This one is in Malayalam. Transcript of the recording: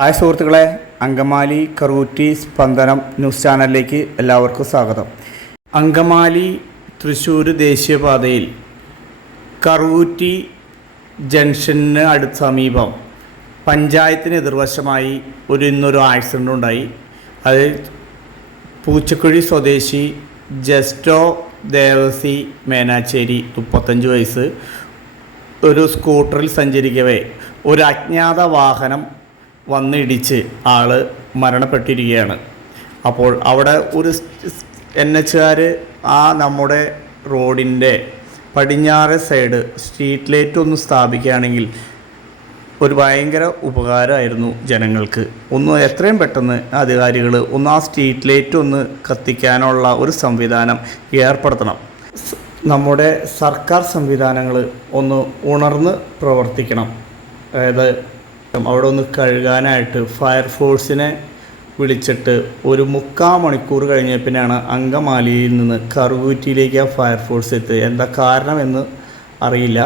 ഹായ് സുഹൃത്തുക്കളെ അങ്കമാലി കറൂറ്റി സ്പന്ദനം ന്യൂസ് ചാനലിലേക്ക് എല്ലാവർക്കും സ്വാഗതം. അങ്കമാലി തൃശ്ശൂർ ദേശീയപാതയിൽ കറൂറ്റി ജംഗ്ഷന് അടുത്ത് സമീപം പഞ്ചായത്തിന് എതിർവശമായി ഒരു ഇന്നൊരു ആക്സിഡന്റ് ഉണ്ടായി. അത് പൂച്ചക്കുഴി സ്വദേശി ജസ്റ്റോ ദേവസി മേനാച്ചേരി മുപ്പത്തഞ്ച് വയസ്സ് ഒരു സ്കൂട്ടറിൽ സഞ്ചരിക്കവേ. ഒരു അജ്ഞാത വാഹനം വന്നിടിച്ച് ആൾ മരണപ്പെട്ടിരിക്കുകയാണ്. അപ്പോൾ അവിടെ ഒരു എൻ എച്ചുകാർ ആ നമ്മുടെ റോഡിന്റെ പടിഞ്ഞാറ് സൈഡ് സ്ട്രീറ്റ് ലൈറ്റ് ഒന്ന് സ്ഥാപിക്കുകയാണെങ്കിൽ ഒരു ഭയങ്കര ഉപകാരമായിരുന്നു ജനങ്ങൾക്ക്. ഒന്ന് എത്രയും പെട്ടെന്ന് അധികാരികൾ ഒന്ന് ആ സ്ട്രീറ്റ് ലൈറ്റ് ഒന്ന് കത്തിക്കാനുള്ള ഒരു സംവിധാനം ഏർപ്പെടുത്തണം. നമ്മുടെ സർക്കാർ സംവിധാനങ്ങൾ ഒന്ന് ഉണർന്ന് പ്രവർത്തിക്കണം. അതായത് അവിടെ ഒന്ന് കഴുകാനായിട്ട് ഫയർഫോഴ്സിനെ വിളിച്ചിട്ട് ഒരു മുക്കാൽ മണിക്കൂർ കഴിഞ്ഞ പിന്നെയാണ് അങ്കമാലിയിൽ നിന്ന് കറുകുറ്റിയിലേക്ക് ആ ഫയർഫോഴ്സ് എത്തുക എന്താ കാരണമെന്ന് അറിയില്ല.